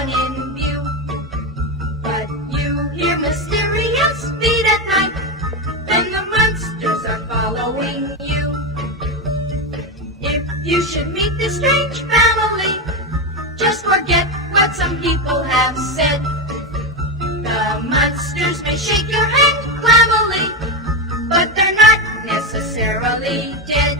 one in view. But you hear mysterious feet at night, then the monsters are following you. If you should meet this strange family, just forget what some people have said. The monsters may shake your hand clammily, but they're not necessarily dead.